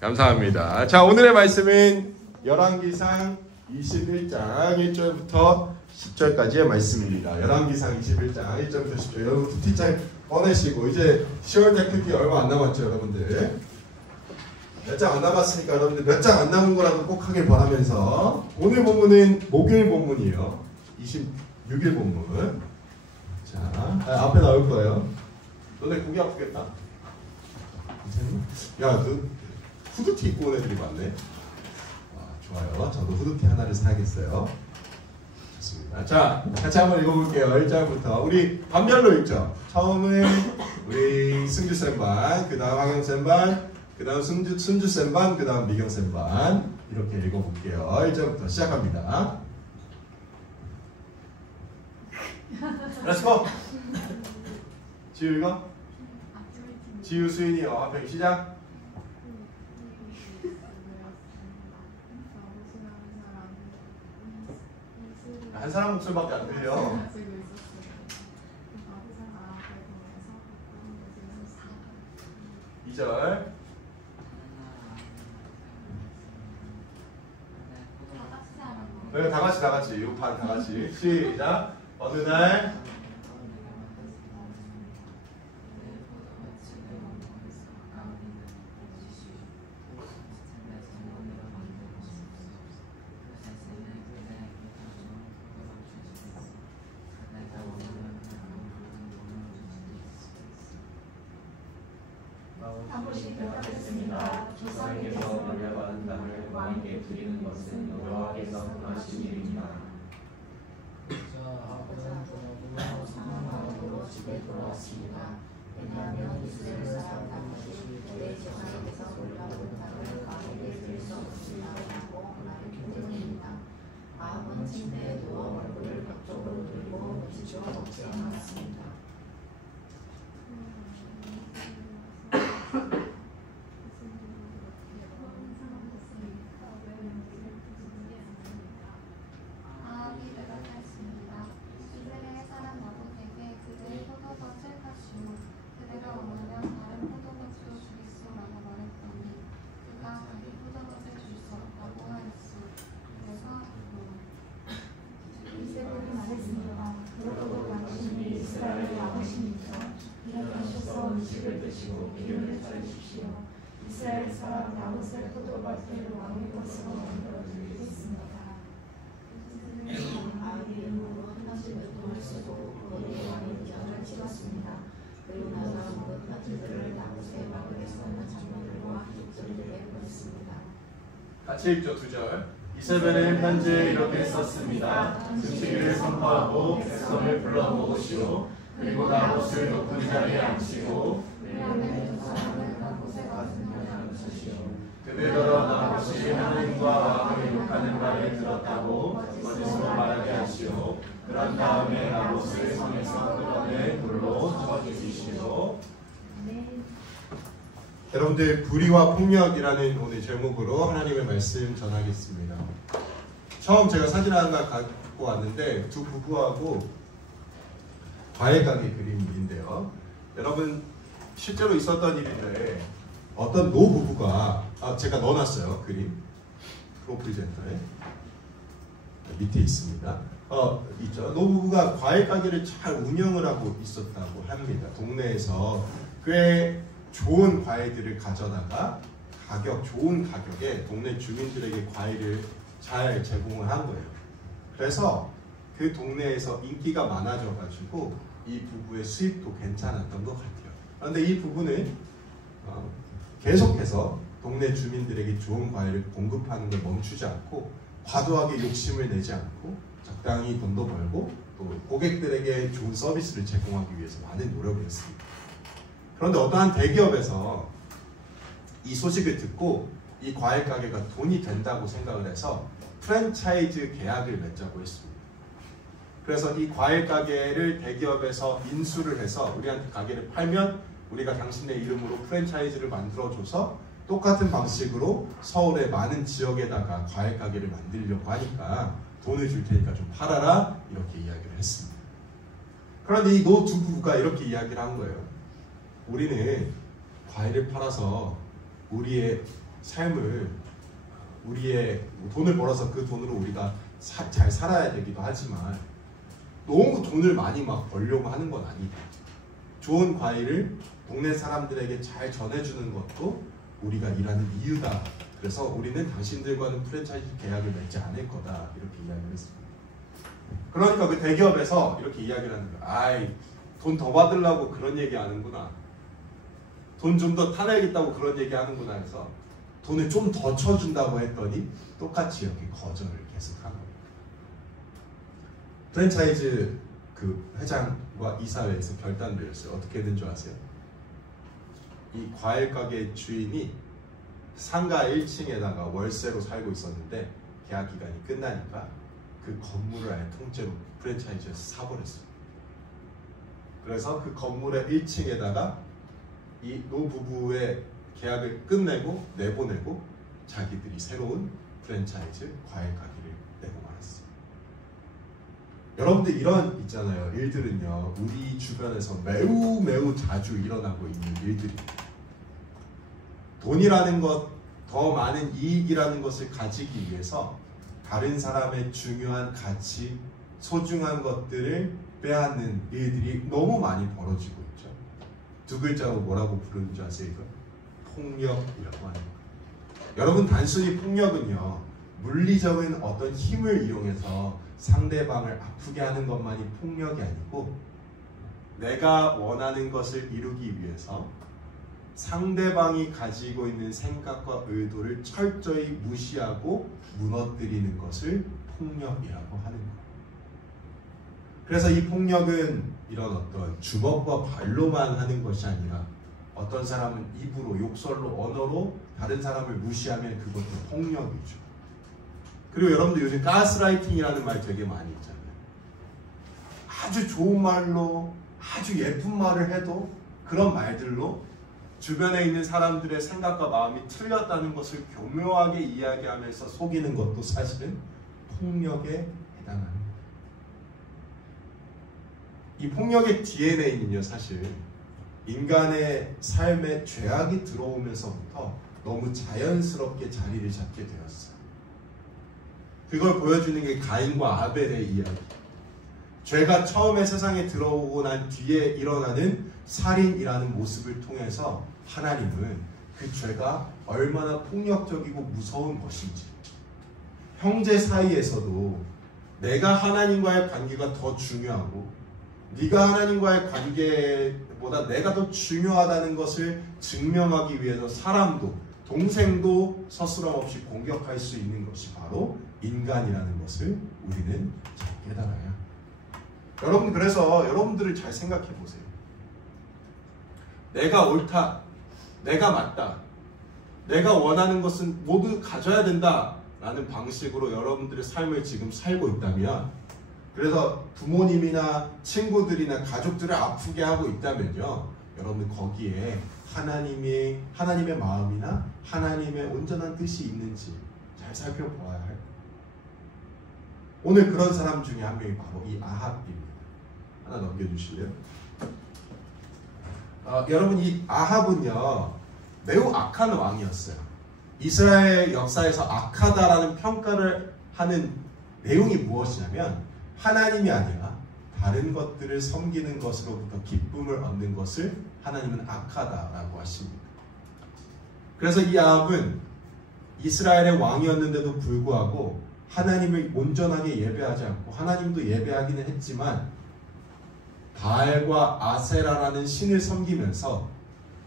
감사합니다. 자, 오늘의 말씀은 열왕기상 21장 1절부터 10절까지의 말씀입니다. 열왕기상 21장 1절부터 10절. 여러분 푸티장 꺼내시고 이제 10월 데크기 얼마 안 남았죠, 여러분들. 몇 장 안 남았으니까 여러분들 몇 장 안 남은 거라도 꼭 하길 바라면서 오늘 본문은 목요일 본문이에요. 26일 본문. 자, 앞에 나올 거예요. 너네 고기 아프겠다. 야, 너 후드티 입고 온 애들이 많네. 좋아요. 저도 후드티 하나를 사야겠어요. 좋습니다. 자, 같이 한번 읽어볼게요. 1절부터. 우리 반별로 읽죠. 처음은 우리 승주쌤반, 그 다음 황영쌤반, 그 다음 순주쌤반, 그 다음 미경쌤반. 이렇게 읽어볼게요. 1절부터 시작합니다. 렛츠고! 지우 읽어? 지우, 수인이 앞에 시작! 한 사람 목소리밖에 안 들려. 2절. 네, 다 같이. 요 반 다 같이. 시작. 어느 날 한번씩 대답했습니다. 조상에게서 물려받은 땅을 왕에게 드리는 것은 여호와께서 하신 일입니다. 아버지는 성마음으로 집에 돌아왔습니다. 왜냐하면 이스라엘 사람 당시 그의 조상에게서 물려받은 땅을 왕에게 드릴 수 없습니다라고 말했기 때문입니다. 마음은 침대에 누워 얼굴을 벽쪽으로 들고 지쳐 먹지 않았습니다. 이스라엘 사람 나봇의 포도밭을 왕의 것으로 만들어 드리겠습니다. 아비 이름으로 한 집을 돈을 쓰고 거기에 왕의 전을 찍었습니다. 그리고 나서 모든 파트들을 나봇의 마을에 사는 장로들과 족들에게 보냈습니다. 같이 읽죠. 2절. 이세벨은 편지에 이렇게 썼습니다. 금식일을 선포하고 백성을 불러 모으시오. 그리고 나봇을 높은 자리에 앉히고 그들더러 나봇이 하나님과 왕을 욕하는 말을 들었다고 거짓으로 말하게 하시오. 그런 다음에 나봇을 성에서 끌어내 돌로 쳐주시오 여러분들 불의와 폭력이라는 오늘 제목으로 하나님의 말씀 전하겠습니다. 처음 제가 사진 하나 갖고 왔는데 두 부부하고 과일 가게 그림인데요. 여러분 실제로 있었던 일인데 어떤 노부부가 제가 넣어놨어요. 그림 프로프리젠터에 밑에 있습니다. 있죠. 노부부가 과일 가게를 잘 운영을 하고 있었다고 합니다. 동네에서 꽤 좋은 과일들을 가져다가 좋은 가격에 동네 주민들에게 과일을 잘 제공을 한 거예요. 그래서 그 동네에서 인기가 많아져가지고 이 부부의 수입도 괜찮았던 것 같아요. 그런데 이 부부는 계속해서 동네 주민들에게 좋은 과일을 공급하는 걸 멈추지 않고 과도하게 욕심을 내지 않고 적당히 돈도 벌고 또 고객들에게 좋은 서비스를 제공하기 위해서 많은 노력을 했습니다. 그런데 어떠한 대기업에서 이 소식을 듣고 이 과일 가게가 돈이 된다고 생각을 해서 프랜차이즈 계약을 맺자고 했습니다. 그래서 이 과일 가게를 대기업에서 인수를 해서 우리한테 가게를 팔면 우리가 당신의 이름으로 프랜차이즈를 만들어줘서 똑같은 방식으로 서울의 많은 지역에다가 과일 가게를 만들려고 하니까 돈을 줄 테니까 좀 팔아라 이렇게 이야기를 했습니다. 그런데 이 노 두 부부가 이렇게 이야기를 한 거예요. 우리는 과일을 팔아서 우리의 삶을 우리의 돈을 벌어서 그 돈으로 우리가 잘 살아야 되기도 하지만 너무 돈을 많이 막 벌려고 하는 건 아니다. 좋은 과일을 동네 사람들에게 잘 전해주는 것도 우리가 일하는 이유다. 그래서 우리는 당신들과는 프랜차이즈 계약을 맺지 않을 거다. 이렇게 이야기를 했습니다. 그러니까 그 대기업에서 이렇게 이야기를 하는 거야. 아이, 돈 더 받으려고 그런 얘기 하는구나. 돈 좀 더 타내겠다고 그런 얘기 하는구나 해서 돈을 좀 더 쳐준다고 했더니 똑같이 이렇게 거절을 계속하는 거예요. 프랜차이즈 그 회장과 이사회에서 결단 내렸어요. 어떻게 된 줄 아세요? 이 과일 가게 주인이 상가 1층에다가 월세로 살고 있었는데 계약 기간이 끝나니까 그 건물을 아예 통째로 프랜차이즈에서 사버렸어요. 그래서 그 건물의 1층에다가 이 노부부의 계약을 끝내고 내보내고 자기들이 새로운 프랜차이즈 과일 가게를 내고 말았어요. 여러분들 이런 있잖아요. 일들은요. 우리 주변에서 매우 자주 일어나고 있는 일들입니다. 돈이라는 것, 더 많은 이익이라는 것을 가지기 위해서 다른 사람의 중요한 가치, 소중한 것들을 빼앗는 일들이 너무 많이 벌어지고 있죠. 두 글자로 뭐라고 부르는 줄 아세요? 이거? 폭력이라고 하는 거예요. 여러분 단순히 폭력은요. 물리적인 어떤 힘을 이용해서 상대방을 아프게 하는 것만이 폭력이 아니고 내가 원하는 것을 이루기 위해서 상대방이 가지고 있는 생각과 의도를 철저히 무시하고 무너뜨리는 것을 폭력이라고 하는 거예요. 그래서 이 폭력은 이런 어떤 주먹과 발로만 하는 것이 아니라 어떤 사람은 입으로, 욕설로, 언어로 다른 사람을 무시하면 그것도 폭력이죠. 그리고 여러분들 요즘 가스라이팅이라는 말 되게 많이 있잖아요. 아주 좋은 말로, 아주 예쁜 말을 해도 그런 말들로 주변에 있는 사람들의 생각과 마음이 틀렸다는 것을 교묘하게 이야기하면서 속이는 것도 사실은 폭력에 해당하는 거예요. 이 폭력의 DNA는요, 사실 인간의 삶에 죄악이 들어오면서부터 너무 자연스럽게 자리를 잡게 되었어요. 그걸 보여주는 게 가인과 아벨의 이야기. 죄가 처음에 세상에 들어오고 난 뒤에 일어나는 살인이라는 모습을 통해서 하나님은 그 죄가 얼마나 폭력적이고 무서운 것인지, 형제 사이에서도 내가 하나님과의 관계가 더 중요하고 네가 하나님과의 관계보다 내가 더 중요하다는 것을 증명하기 위해서 사람도, 동생도 서스럼 없이 공격할 수 있는 것이 바로 인간이라는 것을 우리는 잘 깨달아야 합니다. 여러분, 그래서 여러분들을 잘 생각해 보세요. 내가 옳다, 내가 맞다, 내가 원하는 것은 모두 가져야 된다 라는 방식으로 여러분들의 삶을 지금 살고 있다면, 그래서 부모님이나 친구들이나 가족들을 아프게 하고 있다면요, 여러분 거기에 하나님의 마음이나 하나님의 온전한 뜻이 있는지 잘 살펴보아야 할 거예요. 오늘 그런 사람 중에 한 명이 바로 이 아합입니다. 하나 넘겨주실래요? 여러분, 이 아합은요 매우 악한 왕이었어요. 이스라엘 역사에서 악하다라는 평가를 하는 내용이 무엇이냐면 하나님이 아니라 다른 것들을 섬기는 것으로부터 기쁨을 얻는 것을 하나님은 악하다라고 하십니다. 그래서 이 아합은 이스라엘의 왕이었는데도 불구하고 하나님을 온전하게 예배하지 않고, 하나님도 예배하기는 했지만 바알과 아세라라는 신을 섬기면서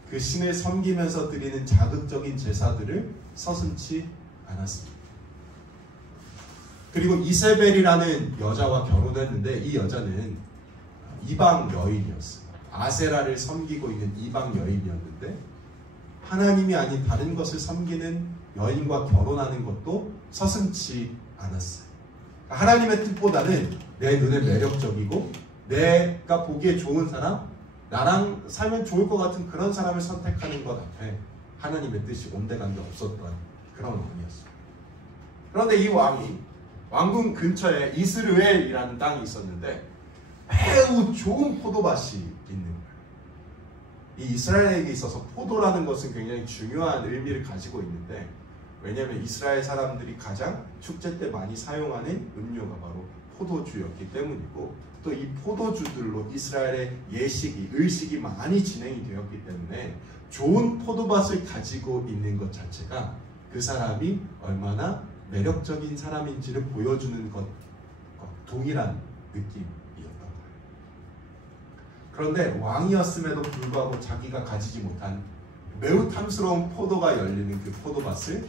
그 신을 섬기면서 드리는 자극적인 제사들을 서슴지 않았습니다. 그리고 이세벨이라는 여자와 결혼했는데 이 여자는 이방 여인이었어요. 아세라를 섬기고 있는 이방 여인이었는데 하나님이 아닌 다른 것을 섬기는 여인과 결혼하는 것도 서슴지 않았어요. 하나님의 뜻보다는 내 눈에 매력적이고 내가 보기에 좋은 사람, 나랑 살면 좋을 것 같은 그런 사람을 선택하는 것 앞에 하나님의 뜻이 온데간데 없었던 그런 왕이었어요. 그런데 이 왕이 왕궁 근처에 이스르엘이라는 땅이 있었는데 매우 좋은 포도밭이 있는 거예요. 이 이스라엘에게 있어서 포도라는 것은 굉장히 중요한 의미를 가지고 있는데, 왜냐하면 이스라엘 사람들이 가장 축제 때 많이 사용하는 음료가 바로 포도주였기 때문이고, 또 이 포도주들로 이스라엘의 예식이, 의식이 많이 진행이 되었기 때문에 좋은 포도밭을 가지고 있는 것 자체가 그 사람이 얼마나 매력적인 사람인지를 보여주는 것과 동일한 느낌이었던 거예요. 그런데 왕이었음에도 불구하고 자기가 가지지 못한 매우 탐스러운 포도가 열리는 그 포도밭을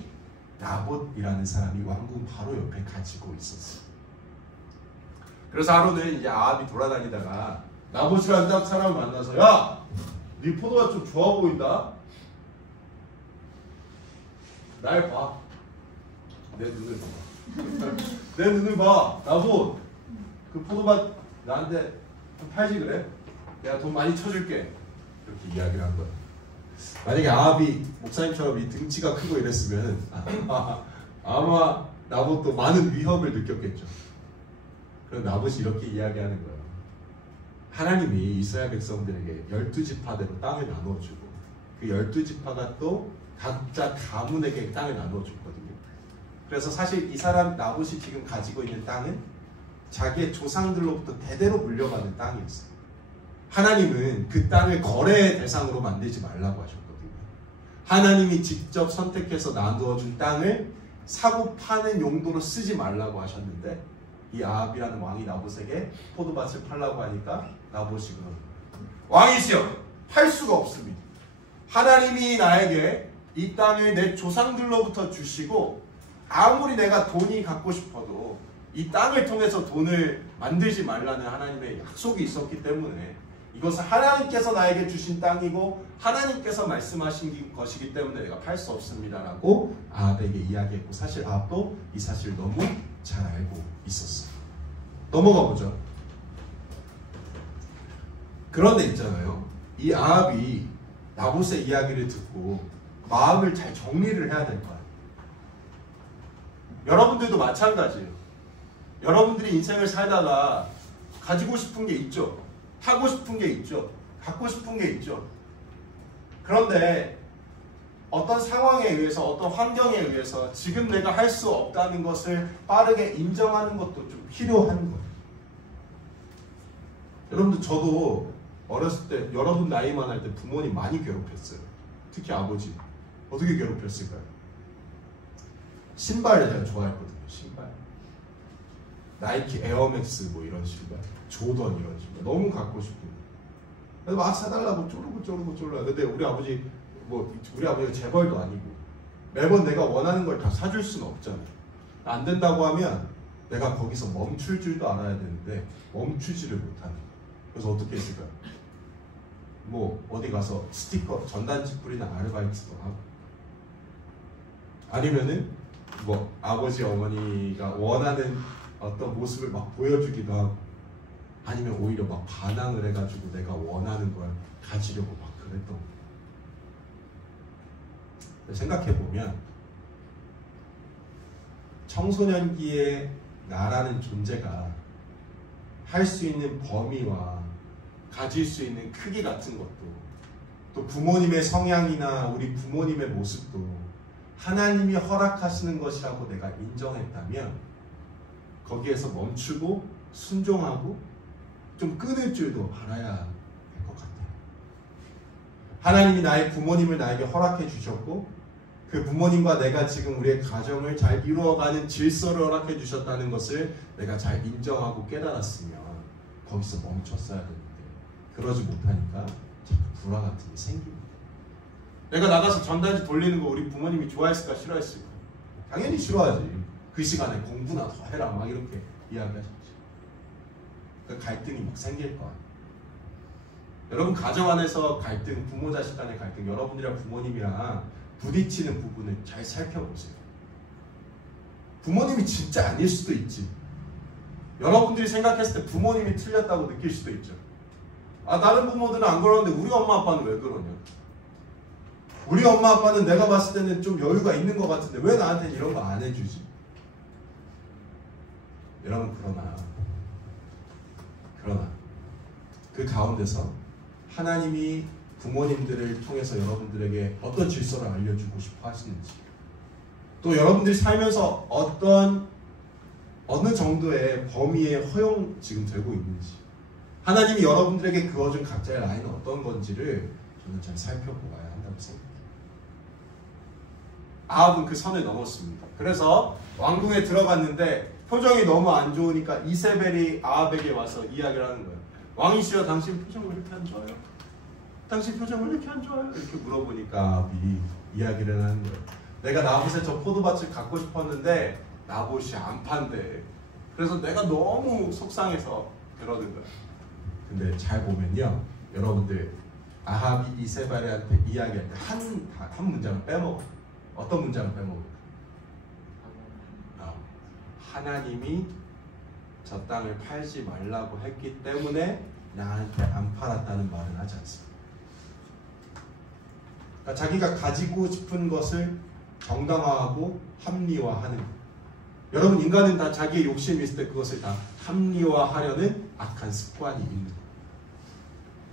나봇이라는 사람이 왕궁 바로 옆에 가지고 있었어요. 그래서 하루는 이제 아합이 돌아다니다가 나봇이라는 딱 사람을 만나서, 야! 네 포도가 좀 좋아 보인다? 날 봐. 내 눈을 봐. 내 눈을 봐. 나봇. 그 포도밭 나한테 좀 팔지 그래? 내가 돈 많이 쳐줄게. 이렇게 이야기를 한 거야. 만약에 아합이 목사님처럼 이 등치가 크고 이랬으면 아마 나봇도 많은 위협을 느꼈겠죠. 그래서 나봇이 이렇게 이야기하는 거예요. 하나님이 이스라엘 백성들에게 12지파대로 땅을 나누어주고, 그 12지파가 또 각자 가문에게 땅을 나누어줬거든요. 그래서 사실 이 사람 나봇이 지금 가지고 있는 땅은 자기의 조상들로부터 대대로 물려받은 땅이었어요. 하나님은 그 땅을 거래의 대상으로 만들지 말라고 하셨거든요. 하나님이 직접 선택해서 나누어준 땅을 사고 파는 용도로 쓰지 말라고 하셨는데, 이 아합이라는 왕이 나봇에게 포도밭을 팔라고 하니까 나봇이 그러는 거예요. 왕이시여, 팔 수가 없습니다. 하나님이 나에게 이 땅을 내 조상들로부터 주시고, 아무리 내가 돈이 갖고 싶어도 이 땅을 통해서 돈을 만들지 말라는 하나님의 약속이 있었기 때문에, 이것은 하나님께서 나에게 주신 땅이고 하나님께서 말씀하신 것이기 때문에 내가 팔 수 없습니다라고 아합에게 이야기했고, 사실 아합도 이 사실을 너무 잘 알고 있었어요. 넘어가 보죠. 그런데 있잖아요, 이 아합이 나봇의 이야기를 듣고 마음을 잘 정리를 해야 될 거예요. 여러분들도 마찬가지예요. 여러분들이 인생을 살다가 가지고 싶은 게 있죠. 하고 싶은 게 있죠. 갖고 싶은 게 있죠. 그런데 어떤 상황에 의해서, 어떤 환경에 의해서 지금 내가 할 수 없다는 것을 빠르게 인정하는 것도 좀 필요한 거예요. 여러분들, 저도 어렸을 때, 여러분 나이만 할 때 부모님 많이 괴롭혔어요. 특히 아버지. 어떻게 괴롭혔을까요? 신발을 제가 좋아했거든요. 신발. 나이키 에어맥스 뭐 이런 신발, 조던 이런 신발 너무 갖고 싶은 거예요. 그래서 막 사달라고 쪼르고. 근데 우리 아버지가 재벌도 아니고 매번 내가 원하는 걸 다 사줄 수는 없잖아요. 안 된다고 하면 내가 거기서 멈출 줄도 알아야 되는데 멈추지를 못하는 거예요. 그래서 어떻게 했을까요? 뭐 어디 가서 스티커, 전단지 뿌리는 아르바이트도 하고, 아니면은 뭐 아버지 어머니가 원하는 어떤 모습을 막 보여주기도 하고, 아니면 오히려 막 반항을 해가지고 내가 원하는 걸 가지려고 막 그랬던 거예요. 생각해보면 청소년기의 나라는 존재가 할 수 있는 범위와 가질 수 있는 크기 같은 것도, 또 부모님의 성향이나 우리 부모님의 모습도 하나님이 허락하시는 것이라고 내가 인정했다면 거기에서 멈추고 순종하고 좀 끊을 줄도 알아야 될 것 같아요. 하나님이 나의 부모님을 나에게 허락해 주셨고, 그 부모님과 내가 지금 우리의 가정을 잘 이루어가는 질서를 허락해 주셨다는 것을 내가 잘 인정하고 깨달았으면 거기서 멈췄어야 되는데, 그러지 못하니까 자꾸 불화 같은 게 생깁니다. 내가 나가서 전단지 돌리는 거 우리 부모님이 좋아했을까 싫어했을까? 당연히 싫어하지. 그 시간에 공부나 더 해라 막 이렇게 이야기하셨지. 그 갈등이 막 생길 거 아니에요. 여러분, 가정 안에서 갈등, 부모 자식 간의 갈등, 여러분이랑 부모님이랑 부딪히는 부분을 잘 살펴보세요. 부모님이 진짜 아닐 수도 있지. 여러분들이 생각했을 때 부모님이 틀렸다고 느낄 수도 있죠. 아, 다른 부모들은 안 그러는데 우리 엄마 아빠는 왜 그러냐? 우리 엄마 아빠는 내가 봤을 때는 좀 여유가 있는 것 같은데 왜 나한테 이런 거 안 해주지? 여러분, 그러나 그 가운데서 하나님이 부모님들을 통해서 여러분들에게 어떤 질서를 알려주고 싶어 하시는지, 또 여러분들이 살면서 어느 정도의 범위의 허용 지금 되고 있는지, 하나님이 여러분들에게 그어준 각자의 라인은 어떤 건지를 저는 잘 살펴보아야 한다고 생각해요. 아합은 그 선을 넘었습니다. 그래서 왕궁에 들어갔는데 표정이 너무 안 좋으니까 이세벨이 아합에게 와서 이야기를 하는 거예요. 왕이시여, 당신 표정이 왜 이렇게 안 좋아요? 당신 표정이 왜 이렇게 안 좋아요? 이렇게 물어보니까 아합이 이야기를 하는 거예요. 내가 나봇에 저 포도밭을 갖고 싶었는데 나봇이 안 판대. 그래서 내가 너무 속상해서 그러는 거예요. 근데 잘 보면요, 여러분들, 아합이 이세벨한테 이야기할 때 한 문장을 빼먹어요. 어떤 문장을 빼먹을까? 하나님이 저 땅을 팔지 말라고 했기 때문에 나한테 안 팔았다는 말은 하지 않습니다. 그러니까 자기가 가지고 싶은 것을 정당화하고 합리화하는 거예요. 여러분, 인간은 다 자기의 욕심이 있을 때 그것을 다 합리화하려는 악한 습관이 있는 거예요.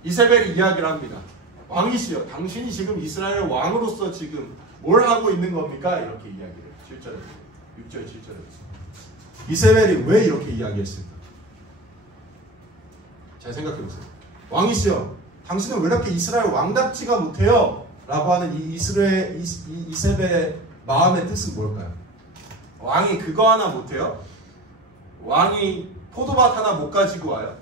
이세벨이 이야기를 합니다. 왕이시여, 당신이 지금 이스라엘의 왕으로서 지금 뭘 하고 있는 겁니까? 이렇게 이야기를 7절에 6절 7절에 이세벨이 왜 이렇게 이야기했을까? 잘 생각해보세요. 왕이시여, 당신은 왜 이렇게 이스라엘 왕답지가 못해요? 라고 하는 이세벨의 마음의 뜻은 뭘까요? 왕이 그거 하나 못해요? 왕이 포도밭 하나 못 가지고 와요?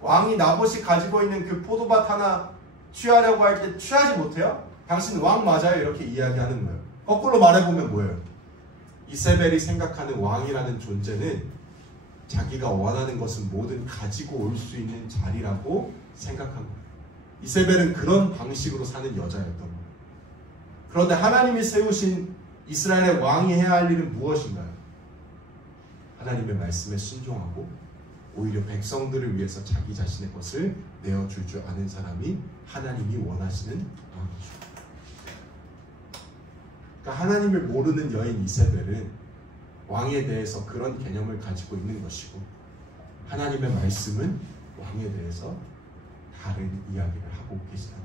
왕이 나봇이 가지고 있는 그 포도밭 하나 취하려고 할 때 취하지 못해요? 당신 왕 맞아요? 이렇게 이야기하는 거예요. 거꾸로 말해보면 뭐예요? 이세벨이 생각하는 왕이라는 존재는 자기가 원하는 것은 뭐든 가지고 올 수 있는 자리라고 생각한 거예요. 이세벨은 그런 방식으로 사는 여자였던 거예요. 그런데 하나님이 세우신 이스라엘의 왕이 해야 할 일은 무엇인가요? 하나님의 말씀에 순종하고 오히려 백성들을 위해서 자기 자신의 것을 내어줄 줄 아는 사람이 하나님이 원하시는 왕이죠. 그러니까 하나님을 모르는 여인 이세벨은 왕에 대해서 그런 개념을 가지고 있는 것이고, 하나님의 말씀은 왕에 대해서 다른 이야기를 하고 계시다.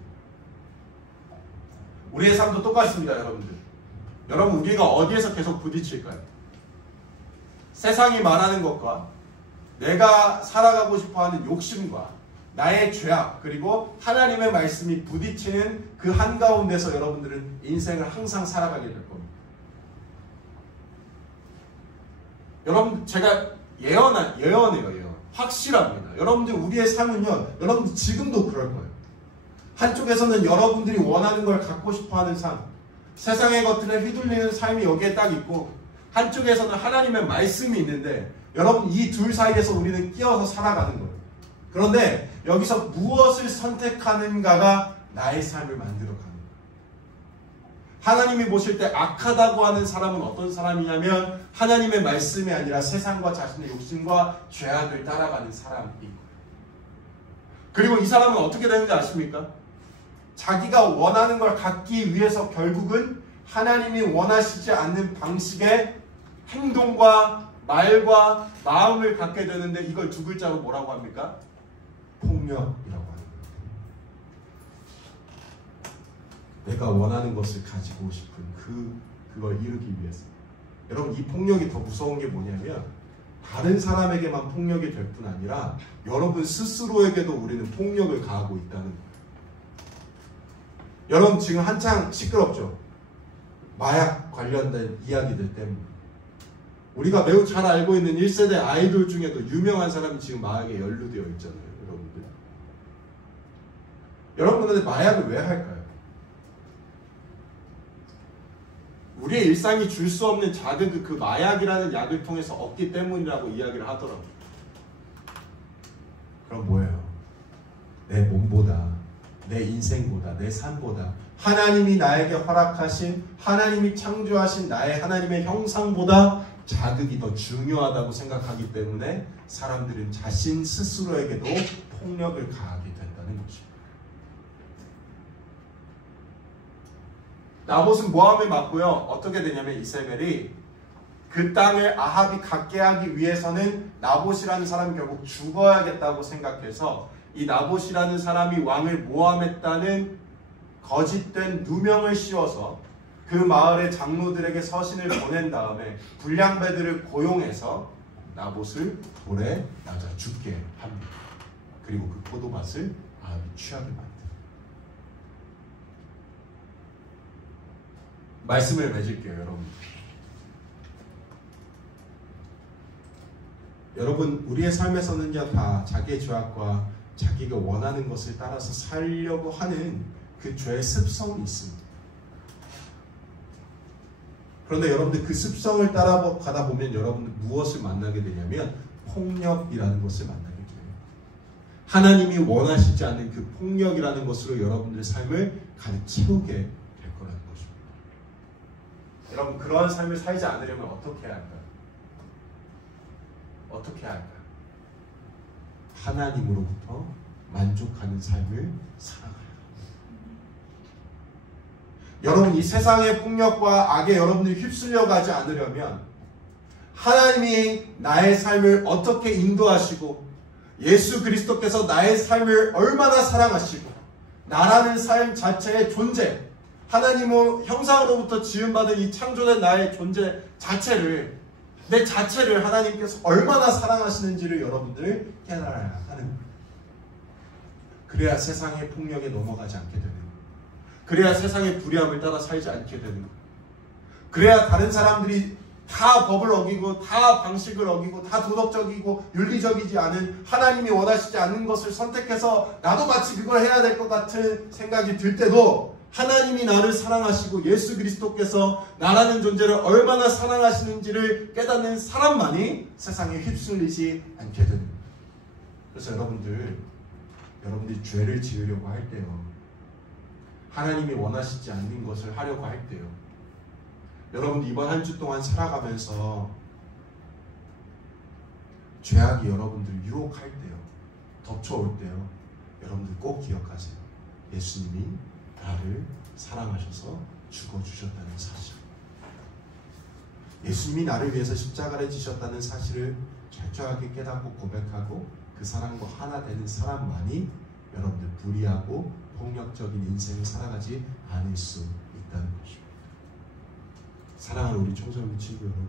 우리의 삶도 똑같습니다, 여러분들. 여러분, 우리가 어디에서 계속 부딪힐까요? 세상이 말하는 것과 내가 살아가고 싶어하는 욕심과 나의 죄악, 그리고 하나님의 말씀이 부딪히는 그 한가운데서 여러분들은 인생을 항상 살아가게 될 겁니다. 여러분, 제가 예언해요. 확실합니다. 여러분들, 우리의 삶은요, 여러분들 지금도 그럴 거예요. 한쪽에서는 여러분들이 원하는 걸 갖고 싶어하는 삶, 세상의 것들에 휘둘리는 삶이 여기에 딱 있고, 한쪽에서는 하나님의 말씀이 있는데, 여러분, 이 둘 사이에서 우리는 끼어서 살아가는 거예요. 그런데 여기서 무엇을 선택하는가가 나의 삶을 만들어가는 거예요. 하나님이 보실 때 악하다고 하는 사람은 어떤 사람이냐면 하나님의 말씀이 아니라 세상과 자신의 욕심과 죄악을 따라가는 사람인 거예요. 그리고 이 사람은 어떻게 되는지 아십니까? 자기가 원하는 걸 갖기 위해서 결국은 하나님이 원하시지 않는 방식의 행동과 말과 마음을 갖게 되는데, 이걸 두 글자로 뭐라고 합니까? 폭력이라고 합니다. 내가 원하는 것을 가지고 싶은 그걸 이루기 위해서. 여러분, 이 폭력이 더 무서운 게 뭐냐면 다른 사람에게만 폭력이 될 뿐 아니라 여러분 스스로에게도 우리는 폭력을 가하고 있다는 거예요. 여러분, 지금 한창 시끄럽죠? 마약 관련된 이야기들 때문에. 우리가 매우 잘 알고 있는 1세대 아이돌 중에도 유명한 사람이 지금 마약에 연루되어 있잖아요, 여러분들. 여러분들 마약을 왜 할까요? 우리의 일상이 줄 수 없는 자극을 그 마약이라는 약을 통해서 얻기 때문이라고 이야기를 하더라고요. 그럼 뭐예요? 내 몸보다, 내 인생보다, 내 삶보다 하나님이 나에게 허락하신, 하나님이 창조하신 나의 하나님의 형상보다 자극이 더 중요하다고 생각하기 때문에 사람들은 자신 스스로에게도 폭력을 가하게 된다는 것입니다. 나봇은 모함에 맞고요. 어떻게 되냐면 이세벨이 그 땅을 아합이 갖게 하기 위해서는 나봇이라는 사람이 결국 죽어야겠다고 생각해서 이 나봇이라는 사람이 왕을 모함했다는 거짓된 누명을 씌워서 그 마을의 장로들에게 서신을 보낸 다음에 불량배들을 고용해서 나봇을 돌에 낮아 죽게 합니다. 그리고 그 포도밭을 아합이 취하게 만듭니다. 말씀을 맺을게요, 여러분. 여러분, 우리의 삶에서는요, 다 자기의 죄악과 자기가 원하는 것을 따라서 살려고 하는 그 죄의 습성이 있습니다. 그런데 여러분들 그 습성을 따라가다 보면 여러분들 무엇을 만나게 되냐면 폭력이라는 것을 만나게 돼요. 하나님이 원하시지 않는 그 폭력이라는 것으로 여러분들의 삶을 가득 채우게 될 거라는 것입니다. 여러분, 그러한 삶을 살지 않으려면 어떻게 해야 할까요? 어떻게 해야 할까요? 하나님으로부터 만족하는 삶을 살아가야 합니다. 여러분, 이 세상의 폭력과 악에 여러분들이 휩쓸려 가지 않으려면 하나님이 나의 삶을 어떻게 인도하시고 예수 그리스도께서 나의 삶을 얼마나 사랑하시고 나라는 삶 자체의 존재, 하나님의 형상으로부터 지음받은 이 창조된 나의 존재 자체를, 내 자체를 하나님께서 얼마나 사랑하시는지를 여러분들 깨달아야 하는 거예요. 그래야 세상의 폭력에 넘어가지 않게 되는 거예요. 그래야 세상의 불의함을 따라 살지 않게 되는 거예요. 그래야 다른 사람들이 다 법을 어기고 다 방식을 어기고 다 도덕적이고 윤리적이지 않은, 하나님이 원하시지 않는 것을 선택해서 나도 마치 그걸 해야 될 것 같은 생각이 들 때도 하나님이 나를 사랑하시고 예수 그리스도께서 나라는 존재를 얼마나 사랑하시는지를 깨닫는 사람만이 세상에 휩쓸리지 않게 되는 거예요. 그래서 여러분들이 죄를 지으려고 할 때요, 하나님이 원하시지 않는 것을 하려고 할 때요, 여러분들 이번 한 주 동안 살아가면서 죄악이 여러분들 유혹할 때요, 덮쳐올 때요, 여러분들 꼭 기억하세요. 예수님이 나를 사랑하셔서 죽어주셨다는 사실, 예수님이 나를 위해서 십자가를 지셨다는 사실을 철저하게 깨닫고 고백하고 그 사랑과 하나 되는 사람만이 여러분들 불의하고 폭력적인 인생을 살아가지 않을 수 있다는 것입니다. 사랑하는 우리 청소년 친구 여러분,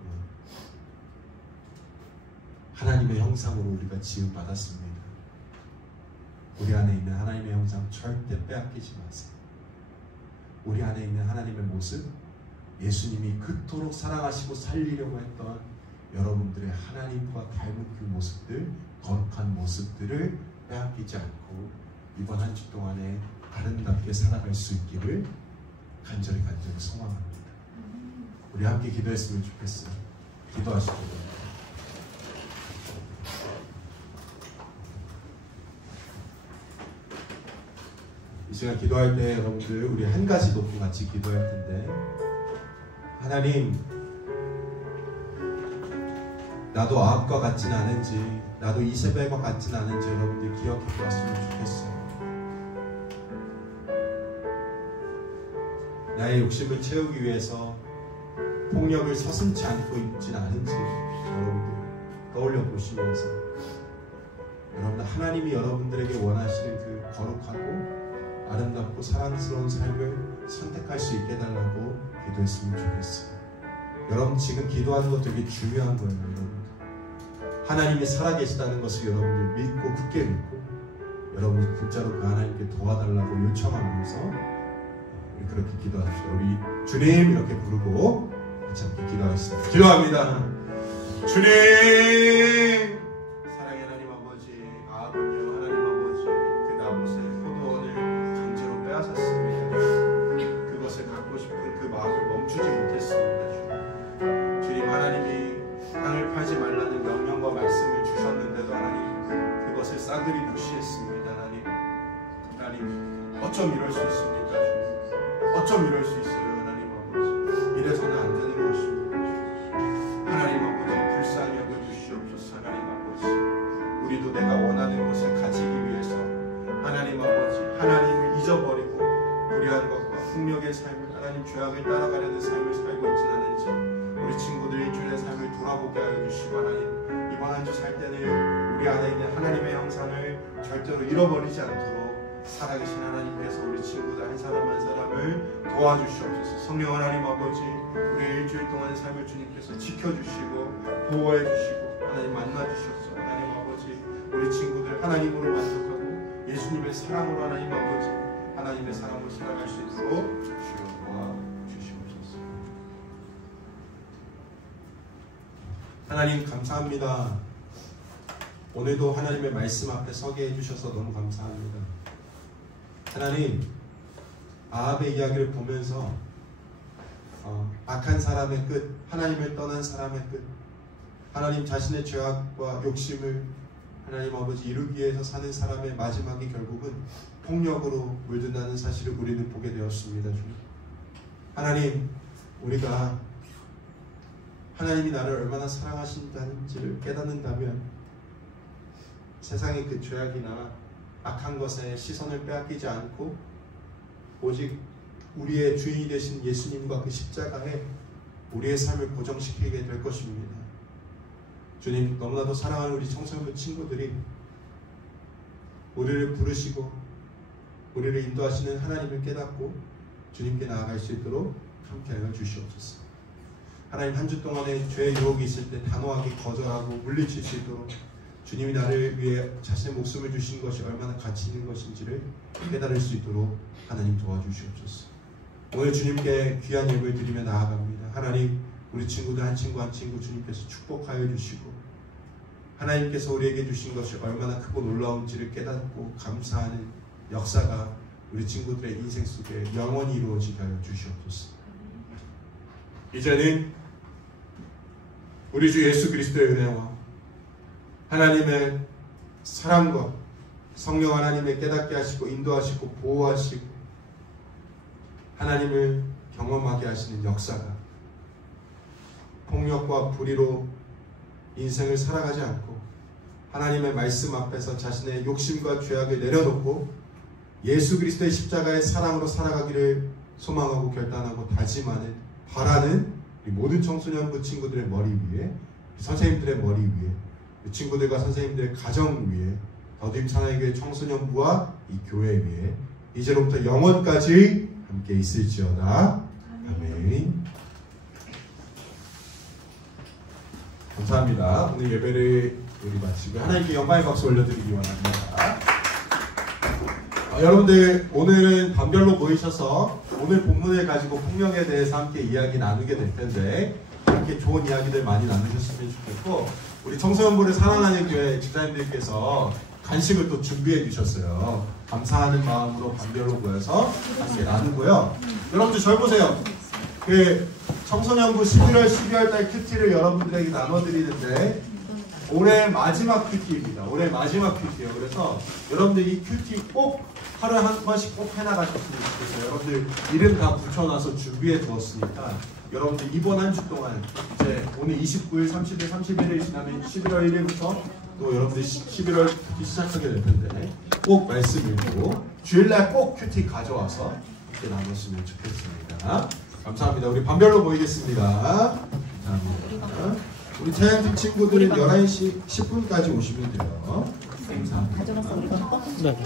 하나님의 형상으로 우리가 지음받았습니다. 우리 안에 있는 하나님의 형상 절대 빼앗기지 마세요. 우리 안에 있는 하나님의 모습, 예수님이 그토록 사랑하시고 살리려고 했던 여러분들의 하나님과 닮은 그 모습들, 거룩한 모습들을 빼앗기지 않고 이번 한 주 동안에 아름답게 살아갈 수 있기를 간절히 소망합니다. 우리 함께 기도했으면 좋겠어요. 기도하시죠. 이 시간 기도할 때 여러분들 우리 한 가지 놓고 같이 기도할 텐데, 하나님, 나도 아합과 같지는 않은지, 나도 이세벨과 같지는 않은지 여러분들 기억해 보았으면 좋겠어요. 나의 욕심을 채우기 위해서 폭력을 서슴지 않고 있지는 않은지 여러분들 떠올려 보시면서, 여러분들 하나님이 여러분들에게 원하시는 그 거룩하고 아름답고 사랑스러운 삶을 선택할 수 있게 해달라고 기도했으면 좋겠어요. 여러분 지금 기도하는 거 되게 중요한 거예요. 여러분, 하나님이 살아계시다는 것을 여러분들 믿고 굳게 믿고 여러분 진짜로 그 하나님께 도와달라고 요청하면서 우리 그렇게 기도합시다. 우리 주님 이렇게 부르고 같이 함께 기도하겠습니다. 기도합니다. 주님, 사랑의 하나님 아버지, 아버지요 하나님 아버지, 그 나봇의 포도원을 강제로 빼앗았습니다. 그것을 갖고 싶은 그 마음을 멈추지 못했습니다. 주님, 하나님이 땅을 팔지 말라는 명령과 말씀을 주셨는데도 하나님 그것을 싸그리 무시했습니다. 하나님 어쩜 이럴 수 있습니까? 주님, 어쩜 이럴 수 있어요? 하나님 아버지, 이래서는 안 되는 것입니다. 하나님 아버지, 불쌍히 여겨주시옵소서. 하나님 아버지, 우리도 내가 원하는 것을 가지기 위해서 하나님 아버지, 하나님을 잊어버리고 불의한 것과 폭력의 삶을, 하나님 죄악을 따라가려는 삶을 살고 있지는 않은지 우리 친구들이 주의 삶을 돌아보게 하여 주시고, 하나님 이번 한 주 살 때는 우리 안에 있는 하나님의 형상을 절대로 잃어버리지 않도록 살아계신 하나님께서 우리 친구들 한 사람 한 사람을 도와주시옵소서. 성령 하나님 아버지, 우리 일주일 동안의 삶을 주님께서 지켜주시고 보호해 주시고 하나님 만나주셔서 하나님 아버지 우리 친구들 하나님으로 만족하고 예수님의 사랑으로 하나님 아버지 하나님의 사랑으로 살아갈 수 있도록 주여 도와주시옵소서. 하나님 감사합니다. 오늘도 하나님의 말씀 앞에 서게 해주셔서 너무 감사합니다. 하나님, 아합의 이야기를 보면서 악한 사람의 끝, 하나님을 떠난 사람의 끝, 하나님 자신의 죄악과 욕심을 하나님 아버지 이루기 위해서 사는 사람의 마지막이 결국은 폭력으로 물든다는 사실을 우리는 보게 되었습니다. 주님. 하나님, 우리가 하나님이 나를 얼마나 사랑하신다는지를 깨닫는다면 세상의 그 죄악이나 악한 것에 시선을 빼앗기지 않고 오직 우리의 주인이 되신 예수님과 그 십자가에 우리의 삶을 고정시키게 될 것입니다. 주님, 너무나도 사랑하는 우리 청소년 친구들이 우리를 부르시고 우리를 인도하시는 하나님을 깨닫고 주님께 나아갈 수 있도록 함께하여 주시옵소서. 하나님, 한 주 동안에 죄의 유혹이 있을 때 단호하게 거절하고 물리칠 수 있도록 주님이 나를 위해 자신의 목숨을 주신 것이 얼마나 가치 있는 것인지를 깨달을 수 있도록 하나님 도와주시옵소서. 오늘 주님께 귀한 예물 드리며 나아갑니다. 하나님, 우리 친구들 한 친구 한 친구 주님께서 축복하여 주시고 하나님께서 우리에게 주신 것이 얼마나 크고 놀라운지를 깨닫고 감사하는 역사가 우리 친구들의 인생 속에 영원히 이루어지게 하여 주시옵소서. 이제는 우리 주 예수 그리스도의 은혜와 하나님의 사랑과 성령 하나님의 깨닫게 하시고 인도하시고 보호하시고 하나님을 경험하게 하시는 역사가 폭력과 불의로 인생을 살아가지 않고 하나님의 말씀 앞에서 자신의 욕심과 죄악을 내려놓고 예수 그리스도의 십자가의 사랑으로 살아가기를 소망하고 결단하고 다짐하는 바라는 우리 모든 청소년부 친구들의 머리 위에 선생님들의 머리 위에 친구들과 선생님들의 가정 위에 더듬 사나이교회 청소년부와 이 교회 위에 이제로부터 영원까지 함께 있을지어다. 아멘. 감사합니다. 오늘 예배를 우리 마치고 하나님께 영광의 박수 올려드리기 원합니다. 여러분들, 오늘은 반별로 모이셔서 오늘 본문을 가지고 폭력에 대해서 함께 이야기 나누게 될 텐데 이렇게 좋은 이야기들 많이 나누셨으면 좋겠고, 우리 청소년부를 사랑하는 교회 집사님들께서 간식을 또 준비해 주셨어요. 감사하는 마음으로 반별로 모여서 함께 나누고요. 여러분들 절 보세요. 그 청소년부 11월, 12월 달 큐티를 여러분들에게 나눠드리는데 올해 마지막 큐티입니다. 올해 마지막 큐티예요. 그래서 여러분들 이 큐티 꼭 하루에 한 번씩 꼭 해나가셨으면 좋겠어요. 여러분들 이름 다 붙여놔서 준비해 두었으니까 여러분들 이번 한 주 동안 이제 오늘 29일, 30일, 31일 지나면 11월 1일부터 또 여러분들 11월 큐티 시작하게 될 텐데 꼭 말씀 읽고 주일날 꼭 큐티 가져와서 이렇게 나눴으면 좋겠습니다. 감사합니다. 우리 반별로 모이겠습니다. 감사합니다. 우리 차양팀 친구들은 11시 10분까지 오시면 돼요. 감사합니다. 가져갔어, 이거? 네.